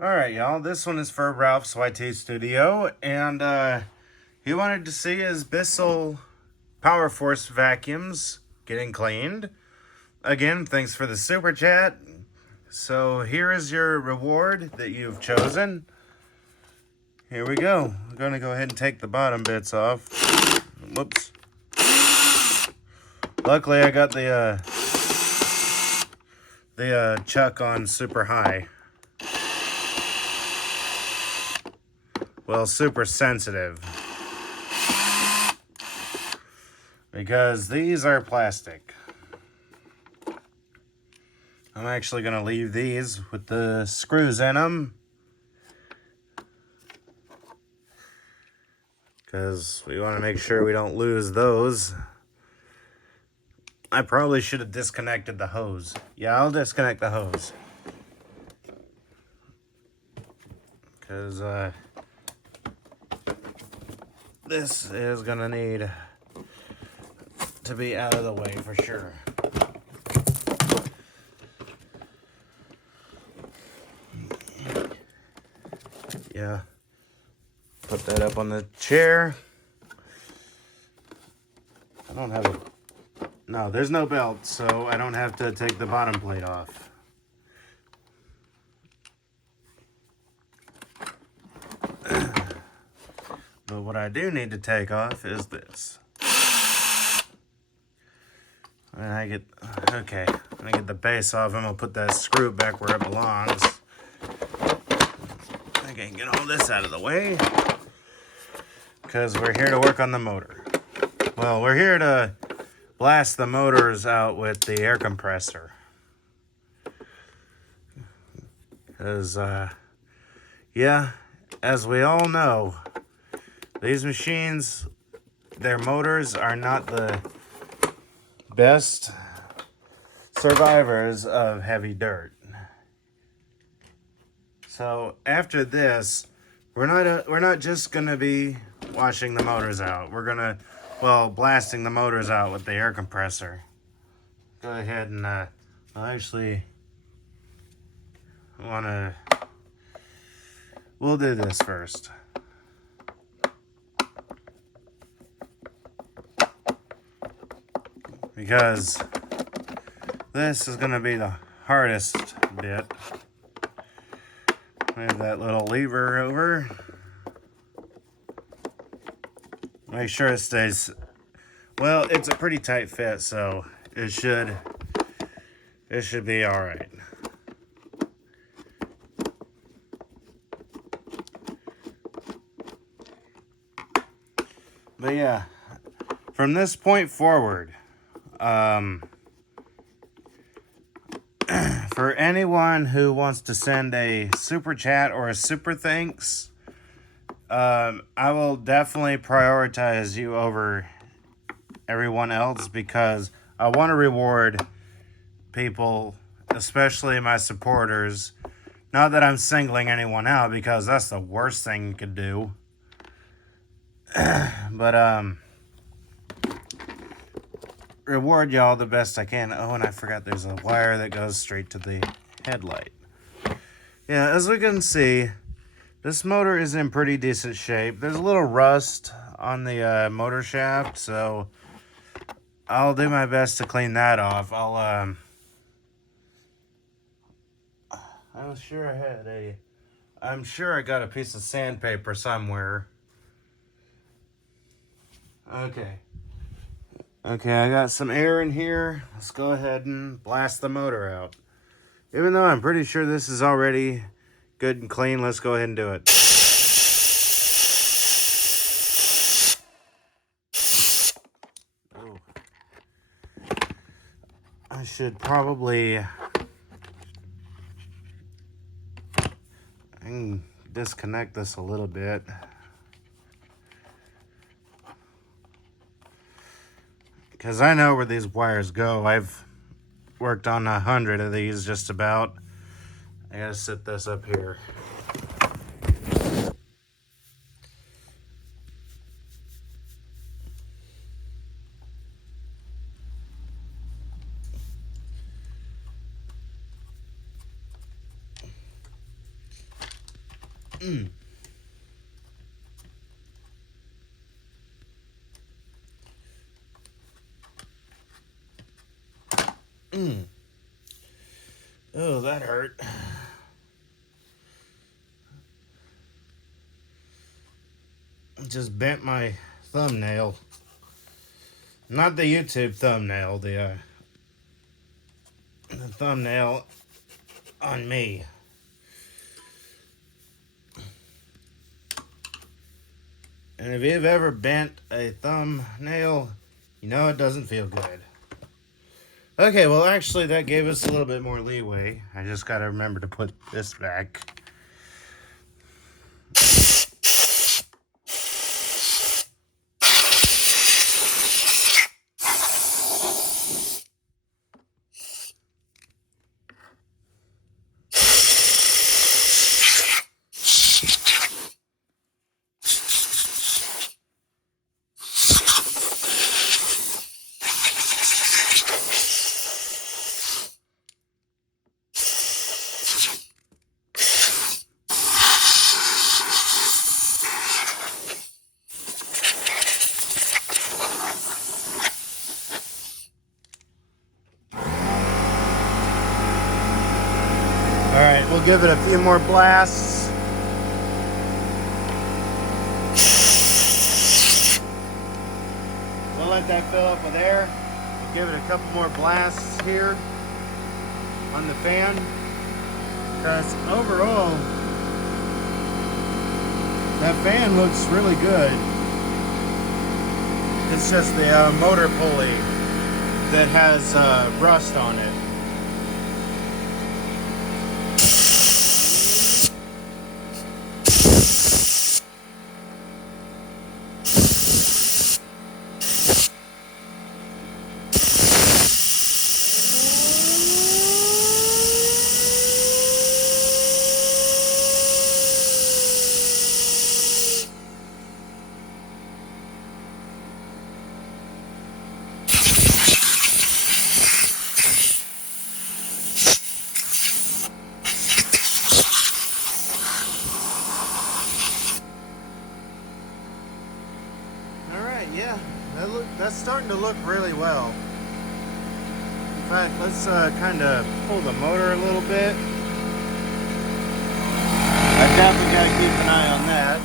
Alright, y'all, this one is for Ralph's YT Studio, and he wanted to see his Bissell Power Force vacuums getting cleaned. Again, thanks for the super chat. So here is your reward that you've chosen. Here we go. I'm going to go ahead and take the bottom bits off. Whoops. Luckily, I got the chuck on super high. Well, super sensitive. Because these are plastic. I'm actually going to leave these with the screws in them. Because we want to make sure we don't lose those. I probably should have disconnected the hose. Yeah, I'll disconnect the hose. Because this is going to need to be out of the way for sure. Yeah. Put that up on the chair. I don't have a... No, there's no belt, so I don't have to take the bottom plate off. But what I do need to take off is this. And I get... Okay. I get the base off, and I'll put that screw back where it belongs. I can get all this out of the way. Because we're here to work on the motor. Well, we're here to blast the motors out with the air compressor. Because, yeah, as we all know, these machines, their motors are not the best survivors of heavy dirt. So after this, we're not just gonna be washing the motors out. We're gonna, well, blasting the motors out with the air compressor. Go ahead and I actually we'll do this first. Because this is gonna be the hardest bit. Move that little lever over. Make sure it stays, well, it's a pretty tight fit, so it should be all right. But yeah, from this point forward, for anyone who wants to send a super chat or a super thanks, I will definitely prioritize you over everyone else because I want to reward people, especially my supporters. Not that I'm singling anyone out because that's the worst thing you could do. But, reward y'all the best I can. Oh, and I forgot there's a wire that goes straight to the headlight. Yeah, as we can see, this motor is in pretty decent shape. There's a little rust on the motor shaft, so I'll do my best to clean that off. I'm sure I got a piece of sandpaper somewhere. Okay, I got some air in here. Let's go ahead and blast the motor out. Even though I'm pretty sure this is already good and clean, let's go ahead and do it. Oh. I should probably... I can disconnect this a little bit. Because I know where these wires go. I've worked on 100 of these just about. I gotta set this up here. Mm. Mm. Oh, that hurt. Just bent my thumbnail. Not the YouTube thumbnail, the thumbnail on me. And if you've ever bent a thumbnail, you know it doesn't feel good. Okay, well, actually, that gave us a little bit more leeway. I just got to remember to put this back. Alright, we'll give it a few more blasts. We'll let that fill up with air. We'll give it a couple more blasts here on the fan. Because overall, that fan looks really good. It's just the motor pulley that has rust on it. Yeah, that's starting to look really well. In fact, let's kind of pull the motor a little bit. I definitely got to keep an eye on that.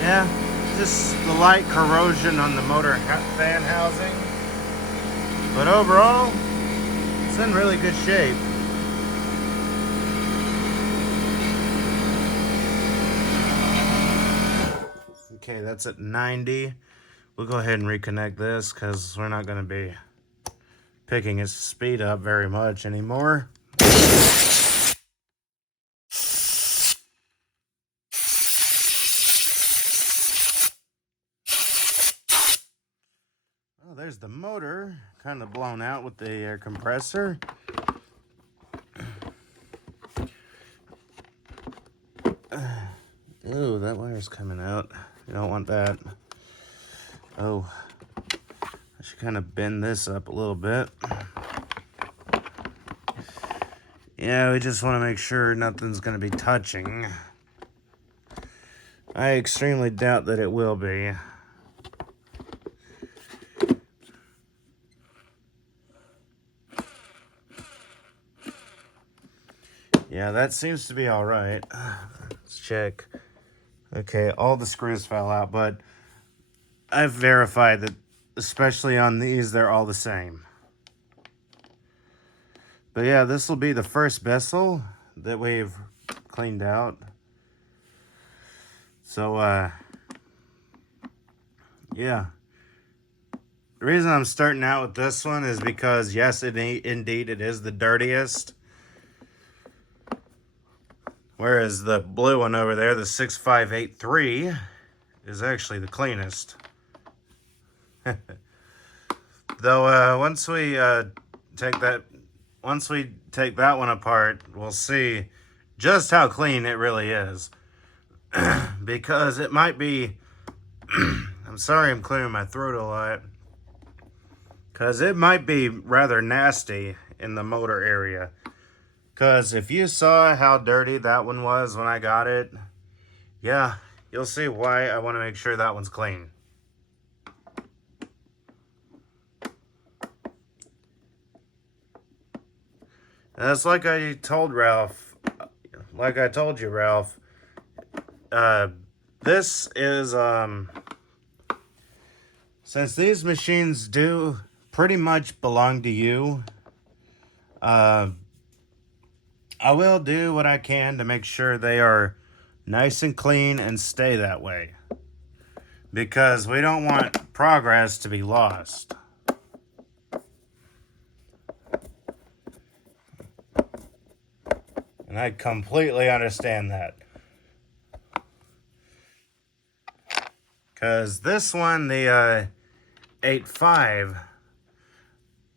Yeah, just the light corrosion on the motor fan housing. But overall, it's in really good shape. Okay, that's at 90. We'll go ahead and reconnect this because we're not going to be picking its speed up very much anymore. Oh, there's the motor, kind of blown out with the air compressor. Ooh, that wire's coming out. You don't want that. Oh, I should kind of bend this up a little bit. Yeah, we just want to make sure nothing's going to be touching. I extremely doubt that it will be. Yeah, that seems to be all right. Let's check. Okay, all the screws fell out, but I've verified that, especially on these, they're all the same. But yeah, this will be the first Bissell that we've cleaned out. So, yeah. The reason I'm starting out with this one is because, yes, indeed, it is the dirtiest. Whereas the blue one over there, the 6583, is actually the cleanest. Though, once we take that one apart, we'll see just how clean it really is. Because it might be, I'm sorry I'm clearing my throat a lot, because it might be rather nasty in the motor area. Because if you saw how dirty that one was when I got it, yeah, you'll see why I want to make sure that one's clean. And it's like I told Ralph, you, Ralph, this is, since these machines do pretty much belong to you, I will do what I can to make sure they are nice and clean and stay that way. Because we don't want progress to be lost. And I completely understand that. Because this one, the 8.5,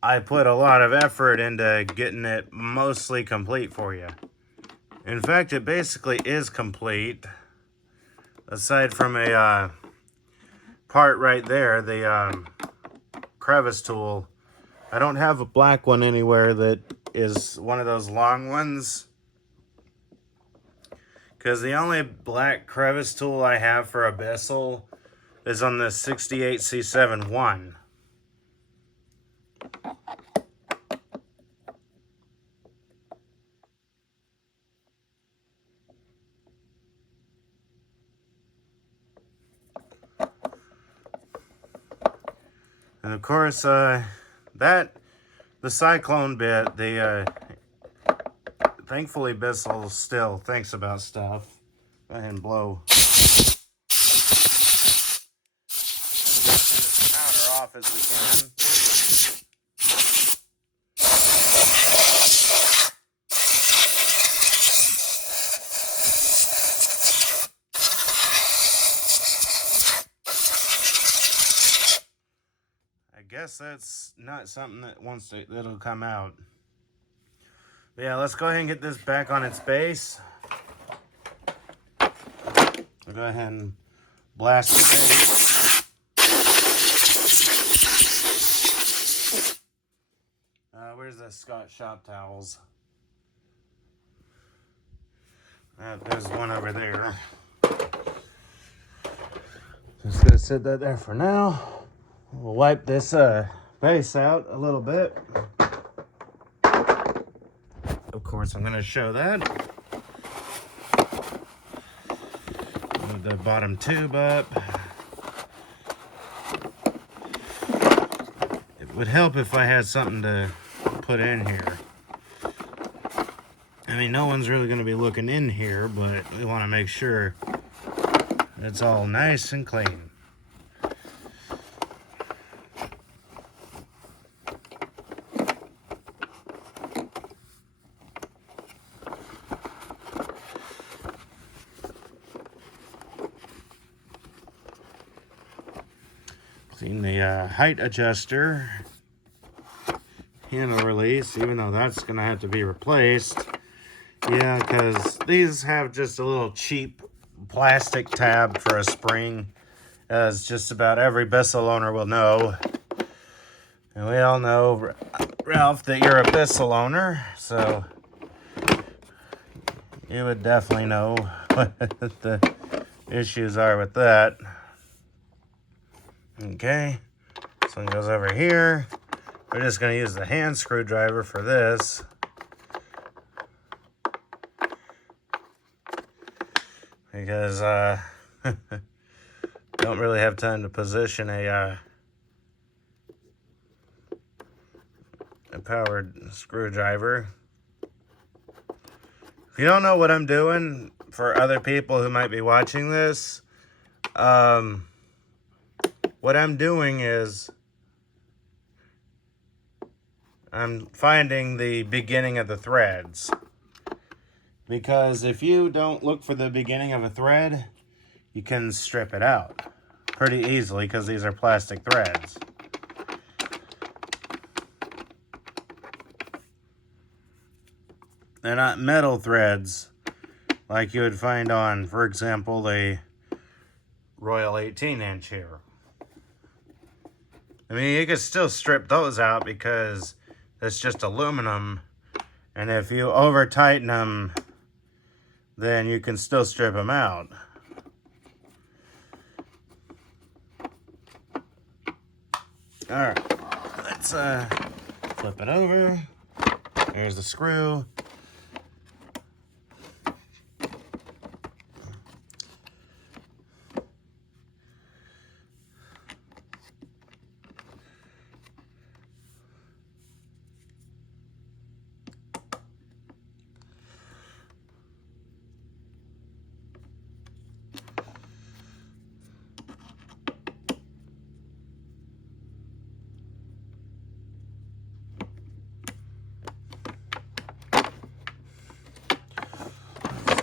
I put a lot of effort into getting it mostly complete for you. In fact, it basically is complete. Aside from a part right there, the crevice tool. I don't have a black one anywhere that is one of those long ones. Because the only black crevice tool I have for a Bissell is on the 68C7-1. And of course, the cyclone bit, thankfully Bissells still thinks about stuff. Go ahead and blow this powder off as we can. I guess that's not something that that'll come out. But yeah, let's go ahead and get this back on its base. I'll go ahead and blast the base. Where's the Scott shop towels? There's one over there. Just gonna set that there for now. We'll wipe this base out a little bit. Of course, I'm gonna show that. Move the bottom tube up. It would help if I had something to put in here. I mean, no one's really gonna be looking in here, but we wanna make sure it's all nice and clean. Clean the height adjuster handle release, even though that's gonna have to be replaced. Yeah, because these have just a little cheap plastic tab for a spring, as just about every Bissell owner will know. And we all know, Ralph, that you're a Bissell owner, so you would definitely know what the issues are with that. Okay, this one goes over here. We're just going to use the hand screwdriver for this. Because don't really have time to position a powered screwdriver. If you don't know what I'm doing, for other people who might be watching this, what I'm doing is I'm finding the beginning of the threads. Because if you don't look for the beginning of a thread, you can strip it out pretty easily because these are plastic threads. They're not metal threads like you would find on, for example, the Royal 18-inch here. I mean, you could still strip those out because It's just aluminum. And if you over tighten them, then you can still strip them out. All right, let's flip it over. There's the screw.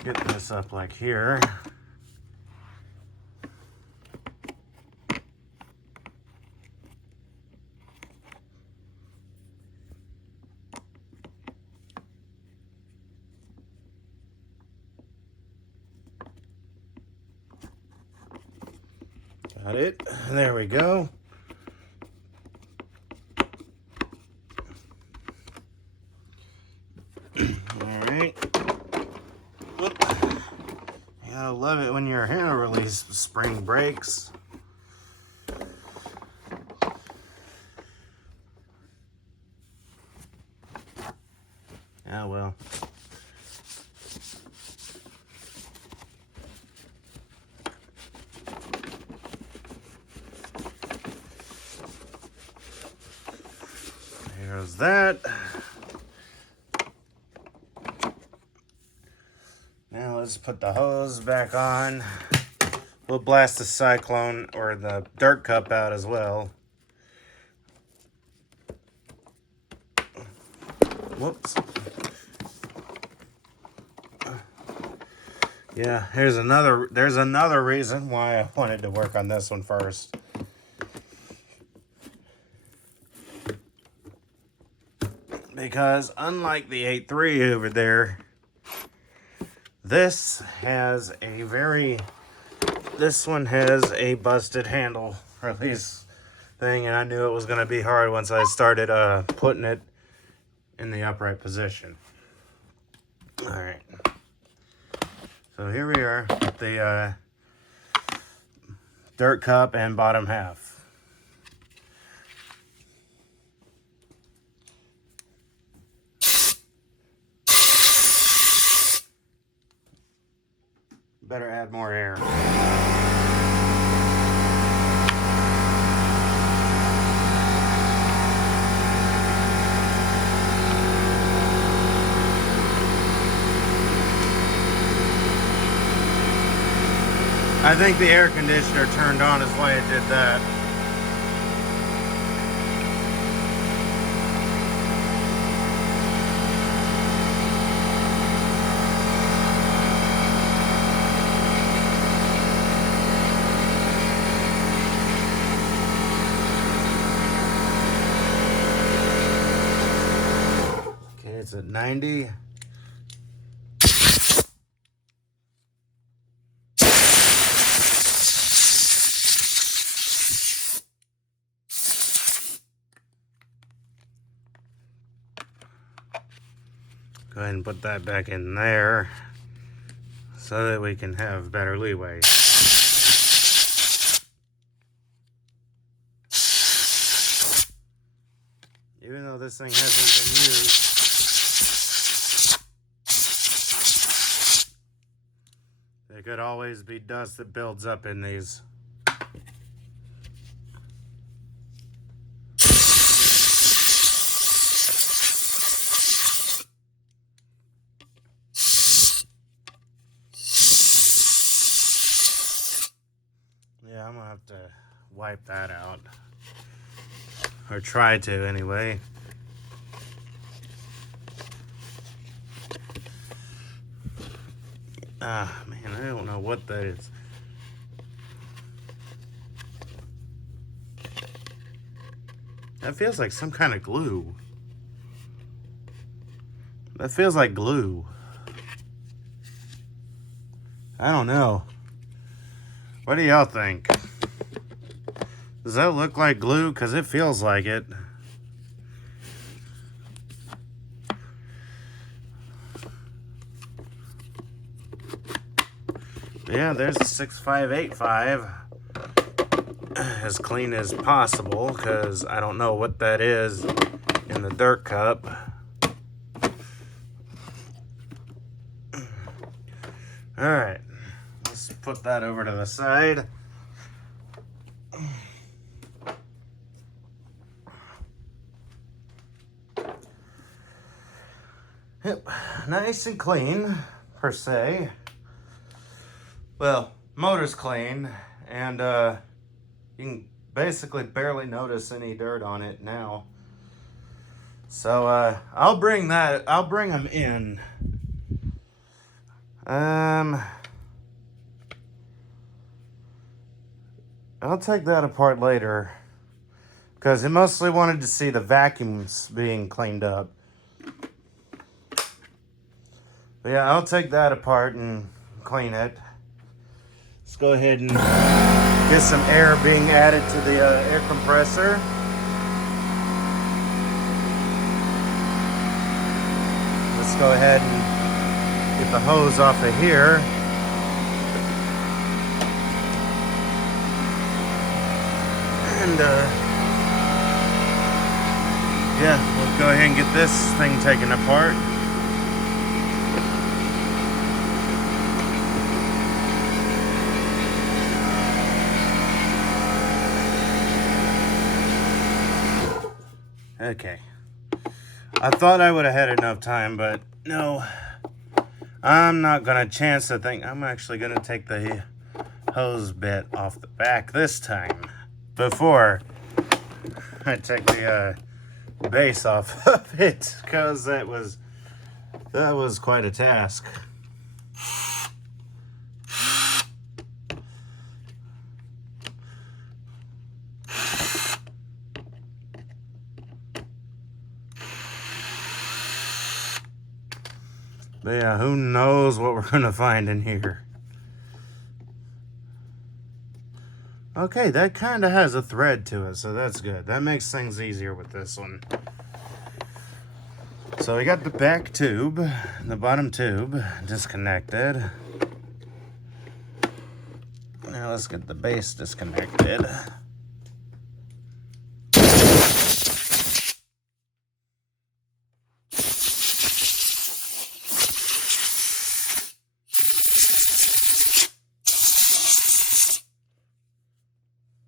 Get this up like here. Got it. There we go. All right. Whoop. I love it when your handle release spring breaks. Ah, well. There's that. Now let's put the hose back on. We'll blast the cyclone or the dirt cup out as well. Whoops. Yeah, there's another reason why I wanted to work on this one first. Because unlike the 8.3 over there, this one has a busted handle release thing, and I knew it was going to be hard once I started putting it in the upright position. All right. So here we are with the dirt cup and bottom half. Better add more air. I think the air conditioner turned on is why it did that. Okay, it's at 90. Go ahead and put that back in there so that we can have better leeway. Even though this thing hasn't been used, there could always be dust that builds up in these. Yeah, I'm gonna have to wipe that out. Or try to, anyway. Ah, man, I don't know what that is. That feels like some kind of glue. That feels like glue. I don't know. What do y'all think? Does that look like glue? Because it feels like it. Yeah, there's a 6585. As clean as possible, because I don't know what that is in the dirt cup. Alright, let's put that over to the side. Yep, nice and clean, per se. Well, motor's clean, and you can basically barely notice any dirt on it now. So I'll bring them in. I'll take that apart later, because I mostly wanted to see the vacuums being cleaned up. But yeah, I'll take that apart and clean it. Let's go ahead and get some air being added to the air compressor. Let's go ahead and get the hose off of here. And yeah, we'll go ahead and get this thing taken apart. Okay. I thought I would have had enough time, but no. I'm not going to chance the thing. I'm actually going to take the hose bit off the back this time before I take the base off of it, because that was quite a task. But yeah, who knows what we're gonna find in here. Okay, that kind of has a thread to it, so that's good. That makes things easier with this one. So we got the back tube, the bottom tube disconnected. Now let's get the base disconnected.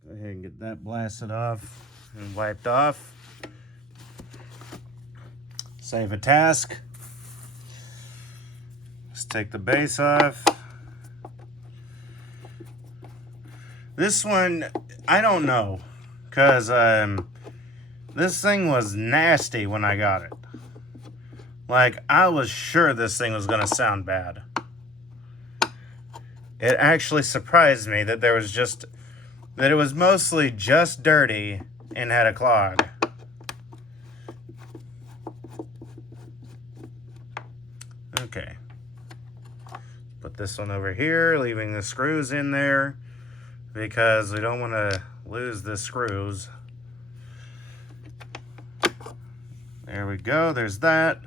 Go ahead and get that blasted off and wiped off. Save a task. Let's take the base off. This one, I don't know, because this thing was nasty when I got it. Like, I was sure this thing was going to sound bad. It actually surprised me that it was mostly just dirty and had a clog. Okay. Put this one over here, leaving the screws in there, because we don't want to lose the screws. There we go, there's that.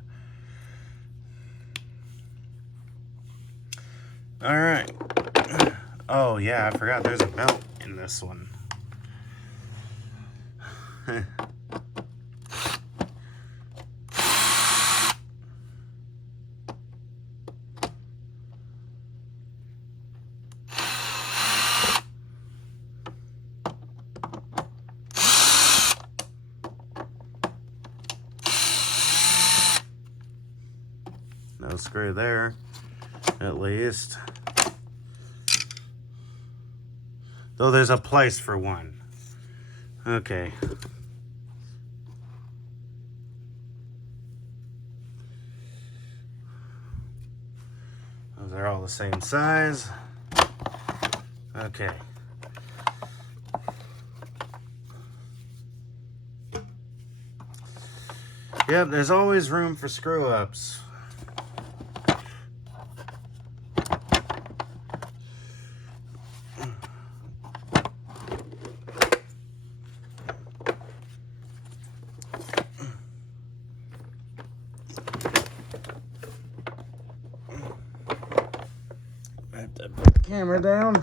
All right. Oh yeah, I forgot there's a belt in this one. No screw there, at least. Though there's a place for one. Okay. Those are all the same size. Okay. Yep, there's always room for screw-ups. camera down.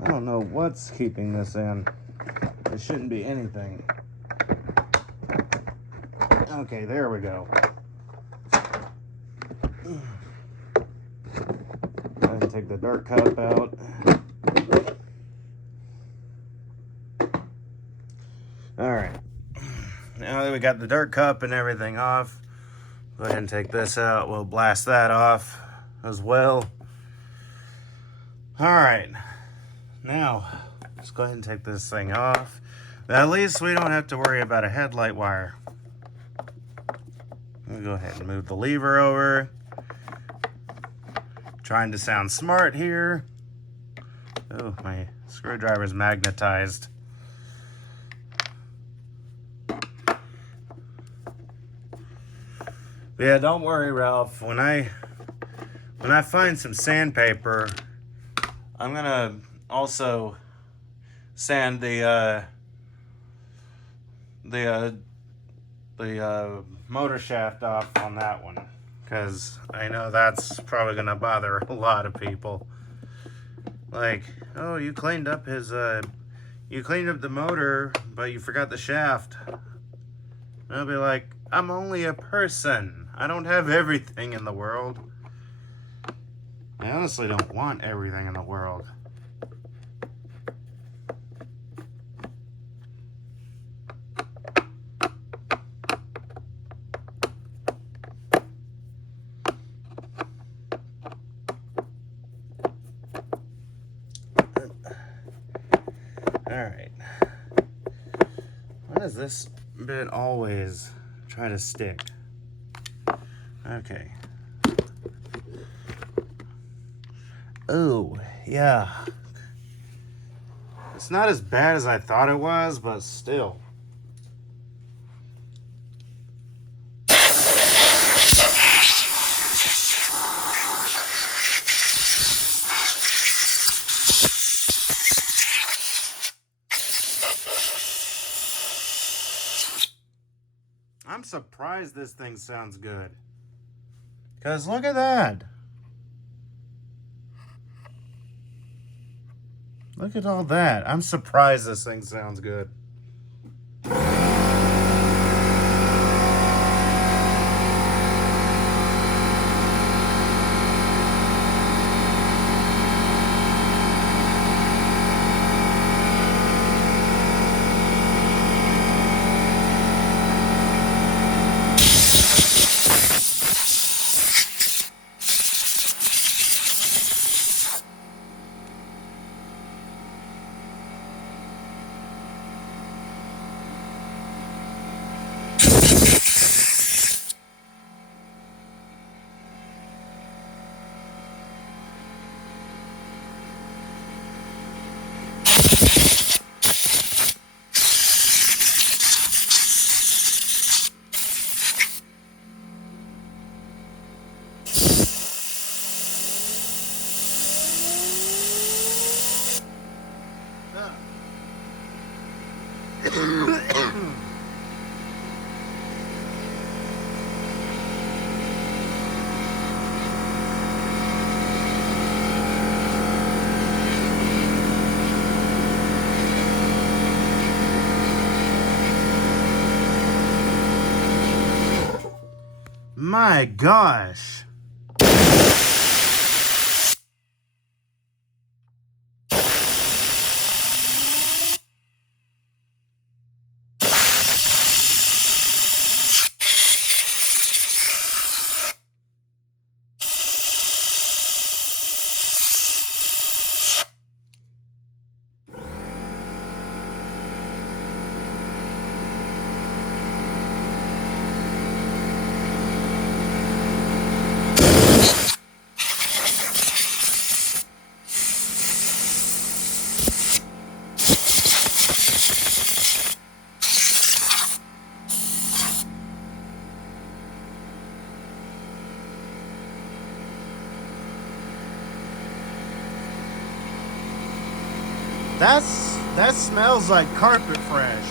I don't know what's keeping this in. There shouldn't be anything. Okay, there we go. Go ahead and take the dirt cup out. Alright. Now that we got the dirt cup and everything off, go ahead and take this out. We'll blast that off as well. Alright. Now, let's go ahead and take this thing off. At least we don't have to worry about a headlight wire. We'll go ahead and move the lever over. Trying to sound smart here. Oh, my screwdriver's magnetized. Yeah, don't worry, Ralph. When I find some sandpaper, I'm gonna also sand the motor shaft off on that one, because I know that's probably gonna bother a lot of people. Like, oh, you cleaned up the motor, but you forgot the shaft. And I'll be like, I'm only a person. I don't have everything in the world. I honestly don't want everything in the world. Alright. Why does this bit always try to stick? Okay. Oh, yeah. It's not as bad as I thought it was, but still. I'm surprised this thing sounds good. Because look at that. Look at all that. I'm surprised this thing sounds good. My gosh. That smells like carpet fresh.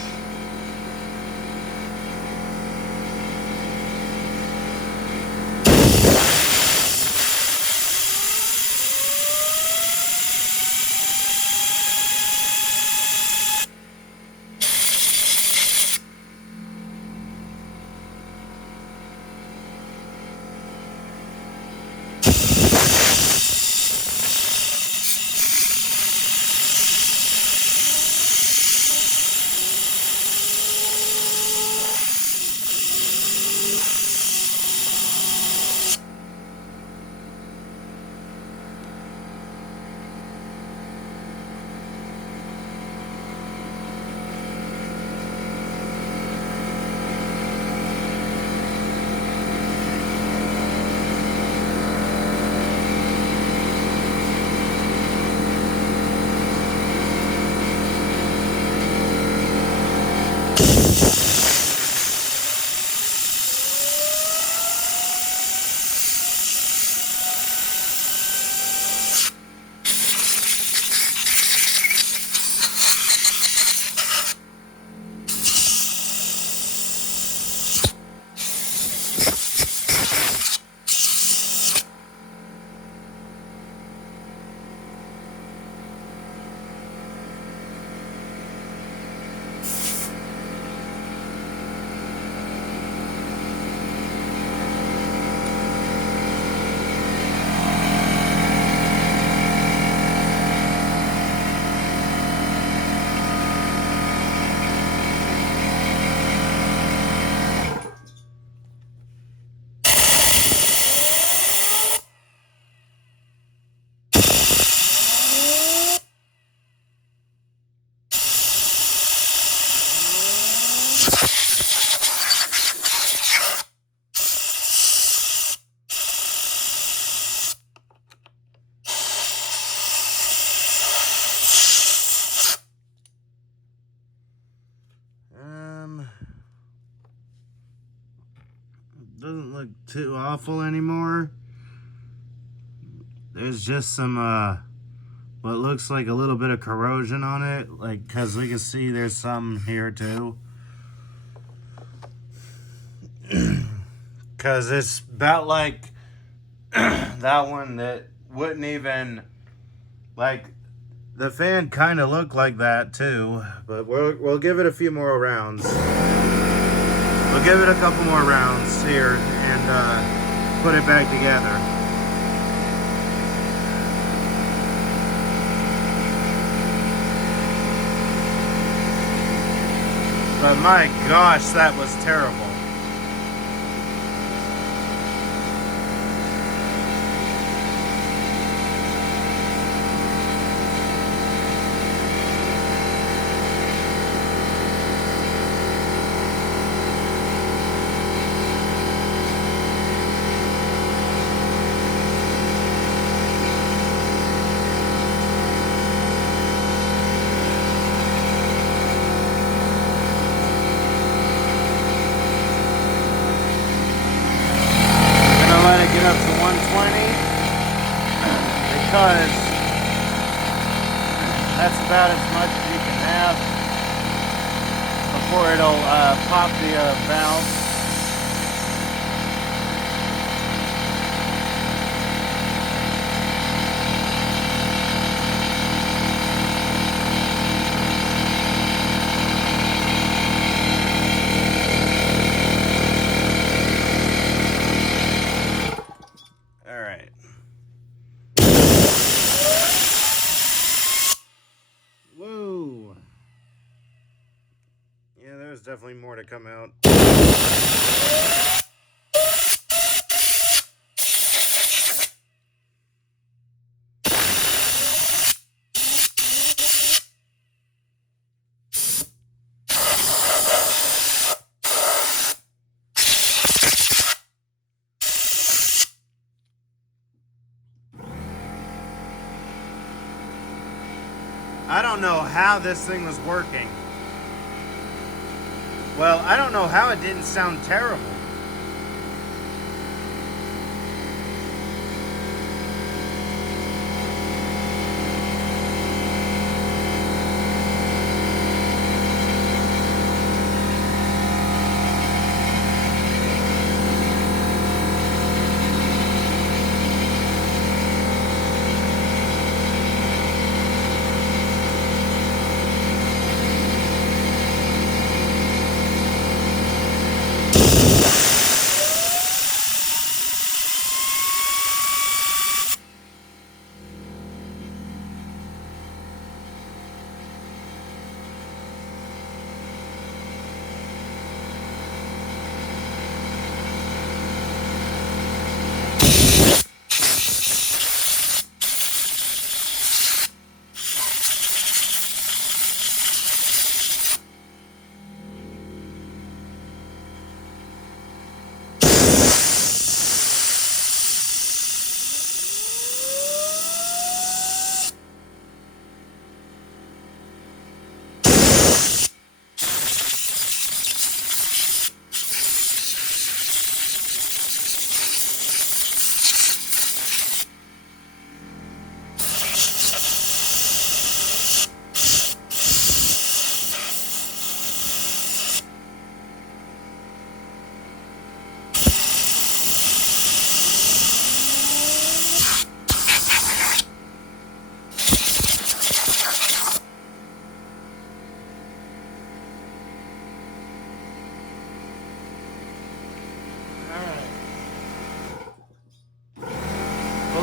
look too awful anymore. There's just some what looks like a little bit of corrosion on it, like, because we can see there's some here too. Because it's about like that one that wouldn't even, like, the fan kind of looked like that too. But we'll give it a few more rounds. We'll give it a couple more rounds here and put it back together. But my gosh, that was terrible. Get up to 120 because that's about as much as you can have before it'll pop the valve. Whoa. Yeah, there's definitely more to come out. I don't know how this thing was working. Well, I don't know how it didn't sound terrible.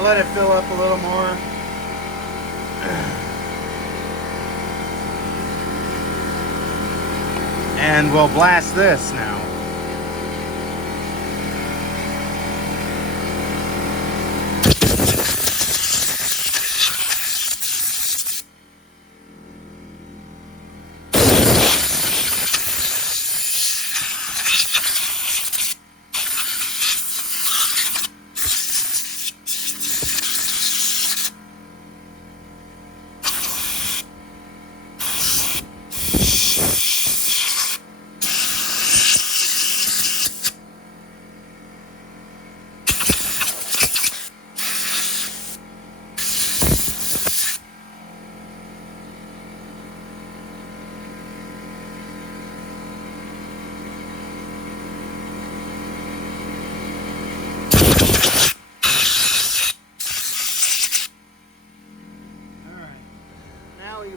Let it fill up a little more. And we'll blast this now.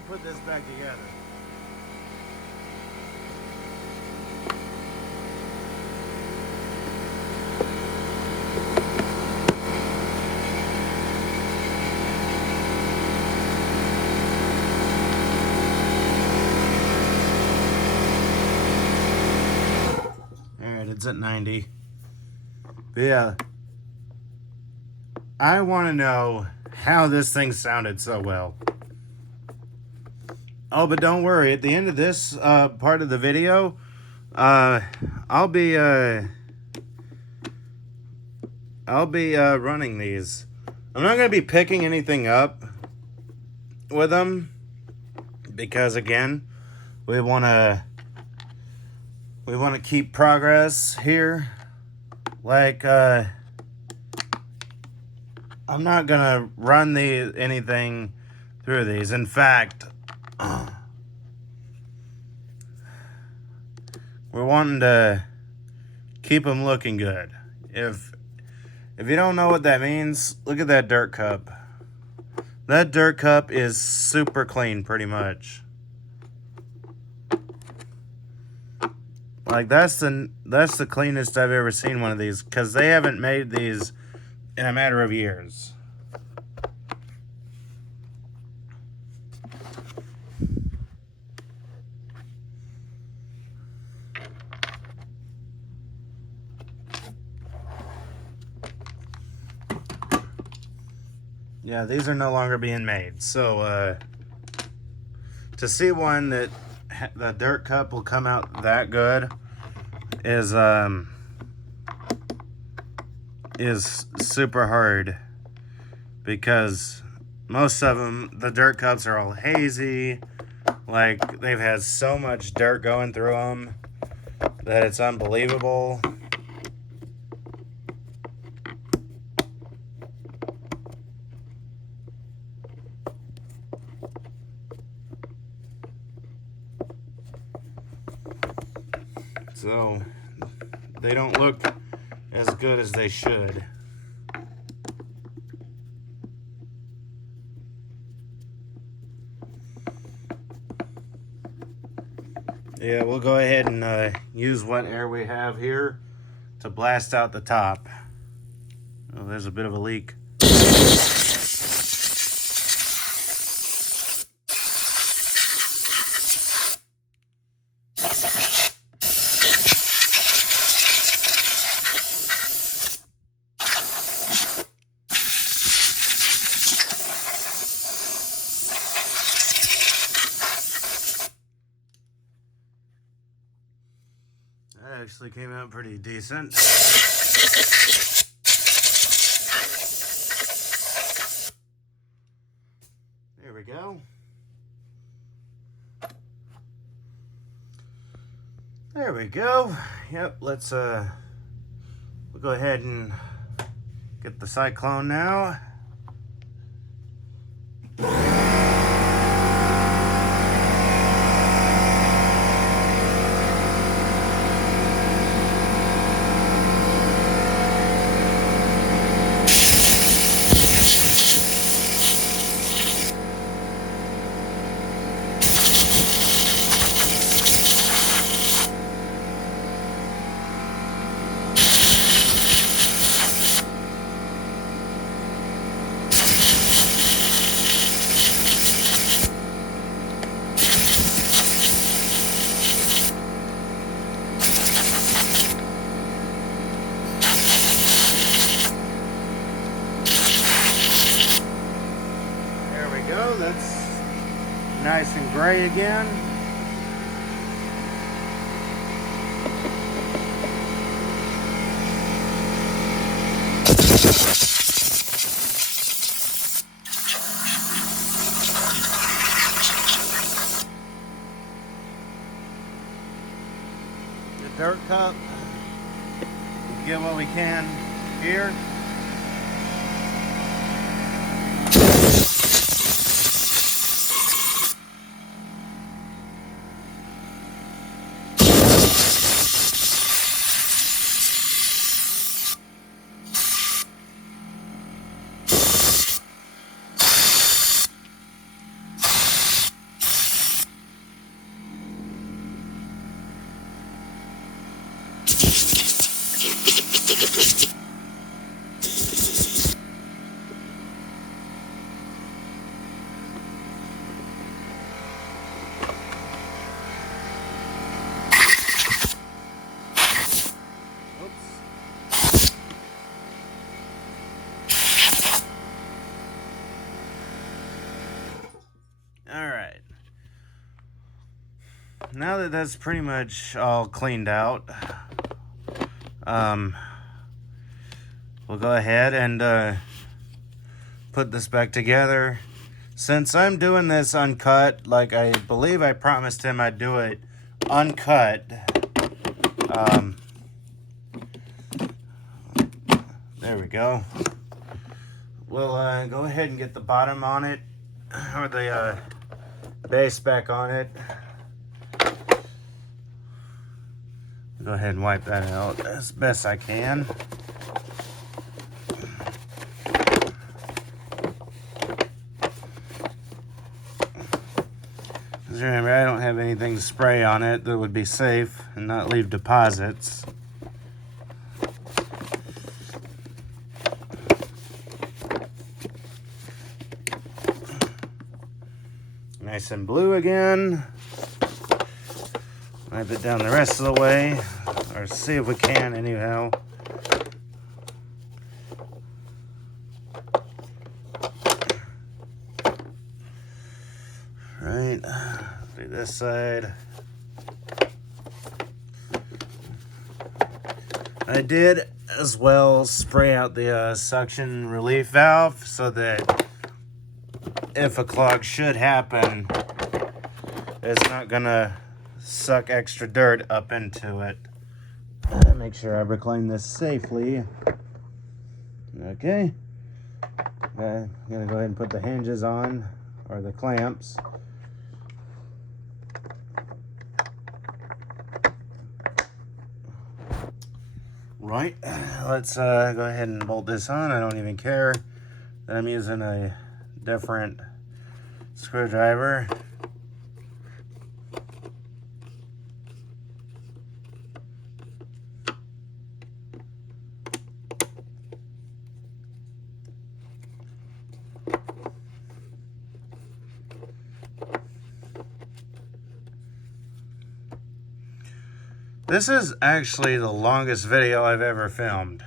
put this back together. Alright, it's at 90. But yeah, I want to know how this thing sounded so well. Oh, but don't worry. At the end of this part of the video, I'll be running these. I'm not going to be picking anything up with them because, again, we want to keep progress here. Like, I'm not going to run anything through these. In fact, we're wanting to keep them looking good. If you don't know what that means, look at that dirt cup. That dirt cup is super clean, pretty much. Like, that's the cleanest I've ever seen one of these, because they haven't made these in a matter of years. Yeah, these are no longer being made. So, to see one that the dirt cup will come out that good is super hard, because most of them, the dirt cups are all hazy. Like, they've had so much dirt going through them that it's unbelievable. So, they don't look as good as they should. Yeah, we'll go ahead and use what air we have here to blast out the top. Oh, there's a bit of a leak. That actually came out pretty decent. There we go. There we go. Yep, let's we'll go ahead and get the cyclone now. That's nice and gray again. The dirt cup, we'll get what we can here. Alright. Now that that's pretty much all cleaned out, we'll go ahead and put this back together. Since I'm doing this uncut, like I believe I promised him I'd do it uncut, there we go. We'll go ahead and get the bottom on it, or the base back on it. Go ahead and wipe that out as best I can. Remember, I don't have anything to spray on it that would be safe and not leave deposits. Nice and blue again. Wipe it down the rest of the way, or see if we can anyhow. Right, do this side. I did as well spray out the suction relief valve so that if a clog should happen, it's not gonna suck extra dirt up into it. Make sure I recline this safely. Okay. I'm gonna go ahead and put the hinges on, or the clamps. Right, let's go ahead and bolt this on. I don't even care that I'm using a different screwdriver. This is actually the longest video I've ever filmed.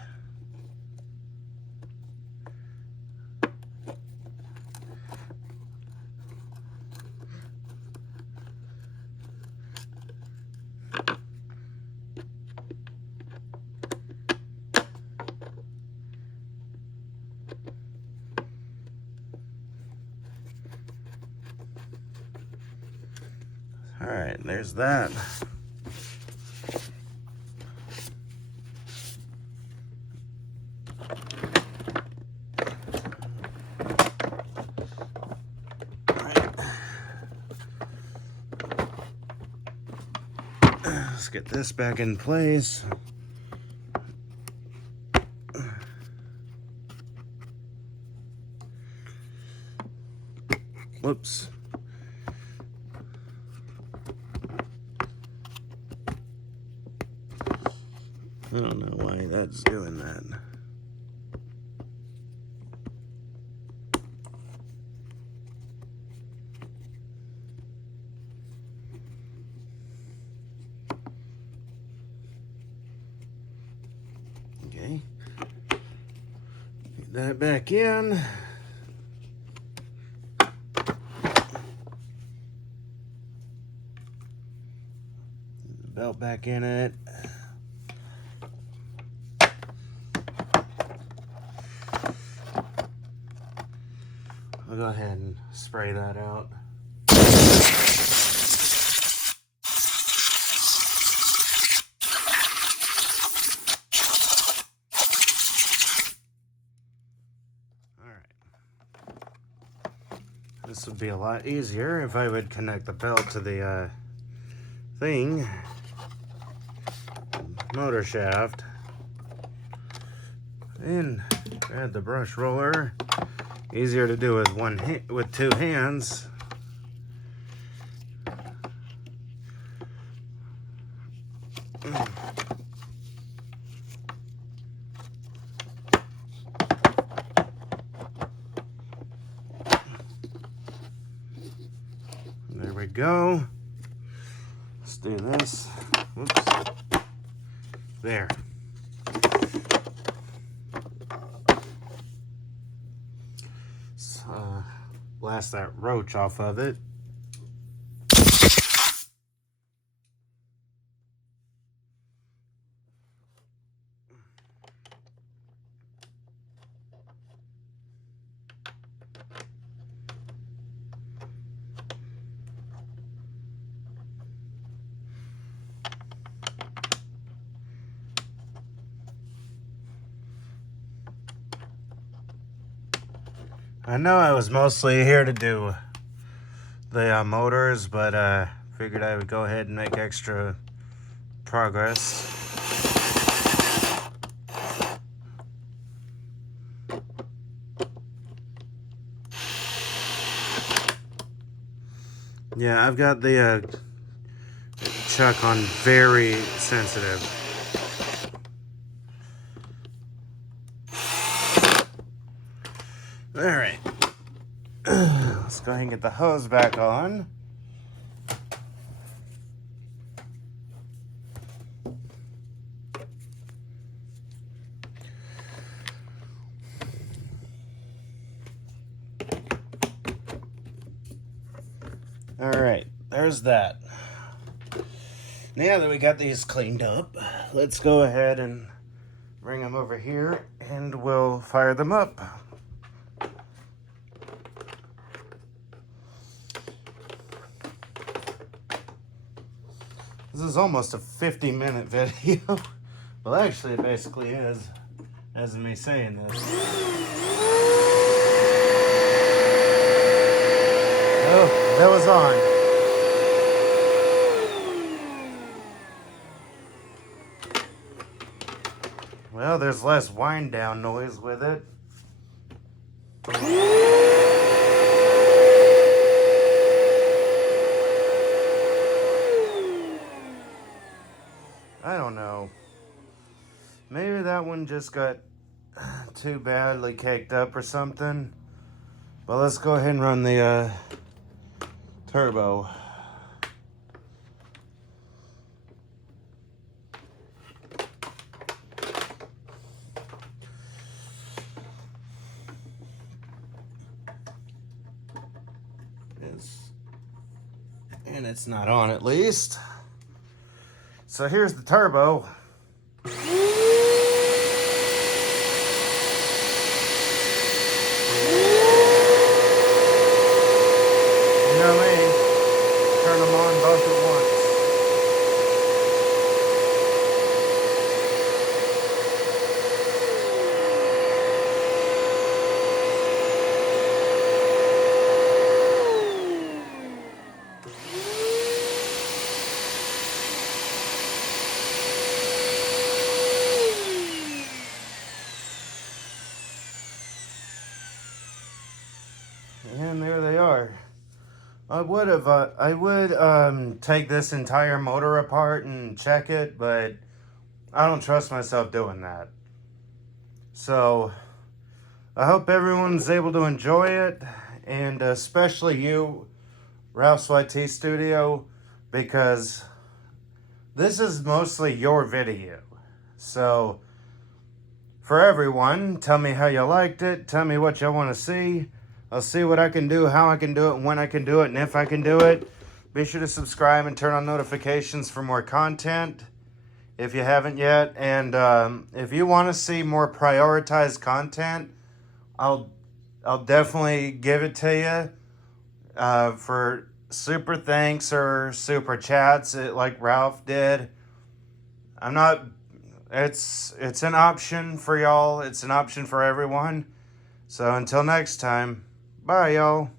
All right, there's that. Let's get this back in place. Whoops. I don't know why that's doing that. Okay. Get that back in. Belt back in it. I'll go ahead and spray that out. This would be a lot easier if I would connect the belt to the thing, motor shaft, and add the brush roller. Easier to do with two hands. go. Let's do this. Whoops. There. Let's blast that roach off of it. I know I was mostly here to do the motors, but figured I would go ahead and make extra progress. Yeah, I've got the chuck on very sensitive. All right, let's go ahead and get the hose back on. All right, there's that. Now that we got these cleaned up, let's go ahead and bring them over here and we'll fire them up. This is almost a 50-minute video. Well, actually, it basically is, as me saying this. Oh, that was on. Well, there's less wind down noise with it. I don't know. Maybe that one just got too badly caked up or something. But let's go ahead and run the turbo. And it's not on, at least. So here's the turbo. You know me, turn them on both at once. And there they are. I would take this entire motor apart and check it, but I don't trust myself doing that. So I hope everyone's able to enjoy it, and especially you, Ralph's YT Studio, because this is mostly your video. So for everyone, tell me how you liked it, tell me what you want to see. I'll see what I can do, how I can do it, when I can do it, and if I can do it. Be sure to subscribe and turn on notifications for more content if you haven't yet. And if you want to see more prioritized content, I'll definitely give it to you for super thanks or super chats like Ralph did. It's an option for y'all. It's an option for everyone. So until next time. Bye, y'all.